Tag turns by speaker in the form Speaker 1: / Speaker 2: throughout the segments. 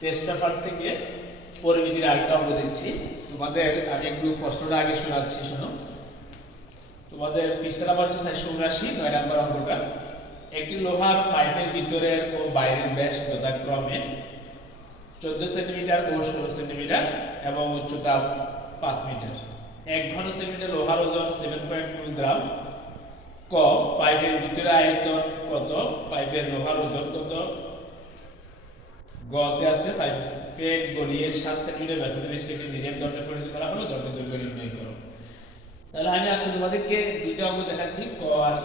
Speaker 1: Test paper থেকে পরিমিতির আরেকটা অঙ্ক দিচ্ছি। তোমাদের আমি একটু প্রশ্নটা আগে শোনাচ্ছি, শোনো। তোমাদের পৃষ্ঠা নাম্বার হচ্ছে চারশো উনআশি, নয় নাম্বার অঙ্কটা। একটি লোহার পাইপের ভিতরের ও বাইরের ব্যাস যথাক্রমে চোদ্দ সেন্টিমিটার ও ষোলো সেন্টিমিটার এবং উচ্চতা পাঁচ মিটার। এক ঘন সেন্টিমিটার লোহার ওজন সেভেন পয়েন্ট টু গ্রাম। ক পাইপের ভিতরে আয়তন কত? পাইপের লোহার ওজন কত? গতে আছে পাইপের গলিয়ে সাত সেন্টিমিটার ব্যাসার্ধ বিশিষ্ট একটি নিরেট দণ্ডে পরিণত করা হলো দণ্ডের দৈর্ঘ্য নির্ণয় করো। তাহলে আমি আজকে তোমাদেরকে দুইটা অঙ্ক দেখাচ্ছি, ক আর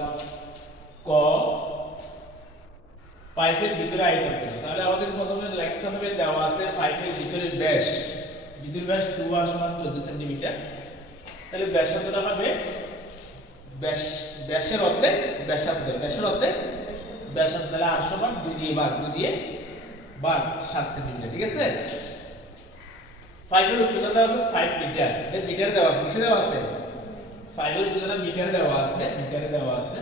Speaker 1: ক পাইপের ভিতরে আয়তন কত তাহলে আমাদের প্রথমে লিখতে হবে, দেওয়া আছে পাইপের ভিতরে ব্যাস। ভিতরের ব্যাস টু আর সমান চোদ্দ সেন্টিমিটার তাহলে ব্যাসার্ধটা হবে? ব্যাস, ব্যাসের অর্ধেক ব্যাসার্ধ ব্যাসের অর্ধেক, ব্যাসার্ধ, তাহলে আর সমান দুই দিয়ে ভাগ, দুই দিয়ে ভাগ সাত সেন্টিমিটার ঠিক আছে? ফাইভের উচ্চতা দেওয়া আছে ফাইভ মিটার মিটার দেওয়া আছে কিসে দেওয়া আছে? ফাইভের উচ্চতা মিটার দেওয়া আছে মিটারে দেওয়া আছে।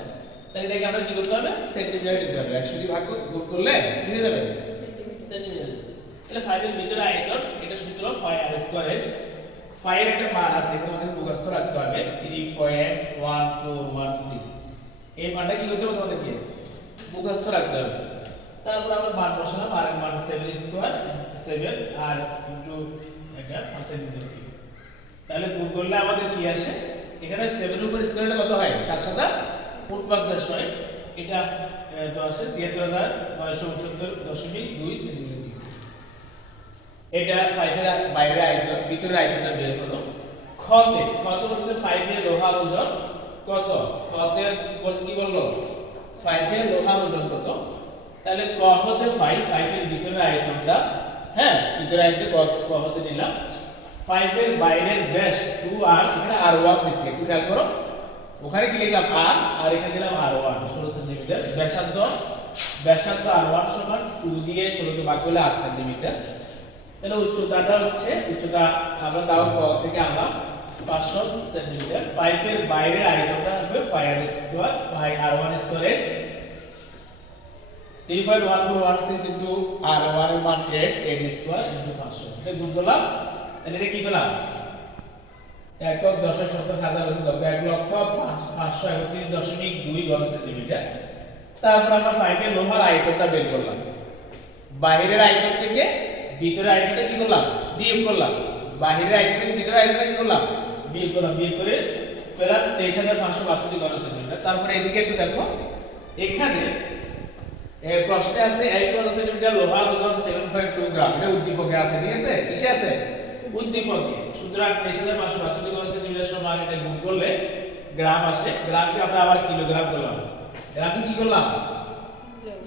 Speaker 1: তাহলে এটাকে আমরা কি করতে হবে? সেন্টিমিটার দিতে হবে। একশো দিয়ে ভাগ করে- গুণ করলে কি হয়ে যাবে সেন্টিমিটার তাহলে ফাইভের ভিতরে আয়তন এটা সূত্র ফাইভ আর স্কোয়ার এইচ ফাইভের একটা মান আছে এটা আমাদের মুখস্থ রাখতে হবে। Three point one four one six এই মানটা কি করতে হবে তোমাদেরকে? মুখস্থ রাখতে হবে। তারপর আমরা মান বসালাম, আর মান সেভেন স্কোয়ার সেভেন আর ইন্টু এটা কিউব তাহলে গুণ করলে আমাদের কি আসে? এখানে সেভেন উপর স্কোয়ারটা কত হয়? সাত সাতা উনপঞ্চাশ হয় এটা তো আসে ছিয়াত্তর হাজার নয়শো উনসত্তর দশমিক দুই সেন্টিমিটার এটা ফাইভের বাইরে আয়তন ভিতরে আয়তনটা বের হলো। খতে খত হচ্ছে ফাইভের লোহার ওজন কত? খতে কি বলল? ফাইভের লোহার ওজন কত? তাহলে ক হতে ফাইভ ফাইভের ভিতরে আয়তনটা হ্যাঁ ভিতরে আয়তন ক হতে নিলাম। ফাইভের বাইরের ব্যাস টু আর এখানে আর ওয়ান দিচ্ছি একটু খেয়াল করো। ওখানে কি লিখলাম আর আর এখানে দিলাম আর ওয়ান ষোলো সেন্টিমিটার ব্যাসার্ধ ব্যাসার্ধ আর ওয়ান সমান টু দিয়ে ষোলোকে ভাগ করলে আট সেন্টিমিটার তাহলে উচ্চতাটা হচ্ছে, উচ্চতা আমরা তাও ক থেকে আমরা পাঁচশো সেন্টিমিটার পাইপের বাইরের আয়তনটা হবে five square by r one square H three point one four one six into r ওয়ানের মান এইট এইট স্কোয়ার ইন্টু পাঁচশো এটা গুণ করলাম তাহলে এটা কি পেলাম একক দশক শতক হাজার লক্ষ এক লক্ষ পাঁচ- পাঁচশো একত্রিশ দশমিক দুই ঘন সেন্টিমিটার তারপর আমরা পাইপের লোহার আয়তনটা বের করলাম বাহিরের আয়তন থেকে ভিতরের আয়তনটা কি করলাম বিয়োগ করলাম বাহিরের আয়তন থেকে ভিতরের আয়তনটা কি করলাম বিয়োগ করলাম বিয়োগ করে পেলাম তেইশ হাজার পাঁচশো বাষট্টি ঘন সেন্টিমিটার তারপরে এদিকে একটু দেখো এখানে প্রশ্নে আছে এক ঘন সেন্টিমিটার লোহার ওজন সেভেন পয়েন্ট টু গ্রাম এটা উদ্দীপকে আছে ঠিক আছে? কিসে আছে? উদ্দীপকে। সুতরাং তেইশ হাজার পাঁচশো বাষট্টি ঘন সেন্টিমিটার সমান এটা গুণ করলে গ্রাম আসে। গ্রামকে আমরা আবার কিলোগ্রাম করলাম। গ্রামকে কি করলাম?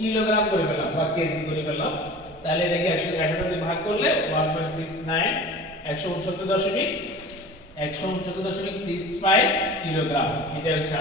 Speaker 1: কিলোগ্রাম করে ফেললাম বা কেজি করে ফেললাম। তাহলে এটাকে একশো দিয়ে ভাগ করলে ওয়ান পয়েন্ট সিক্স নাইন একশো উনসত্তর দশমিক একশো উনসত্তর দশমিক সিক্স ফাইভ কিলোগ্রাম এটা হচ্ছে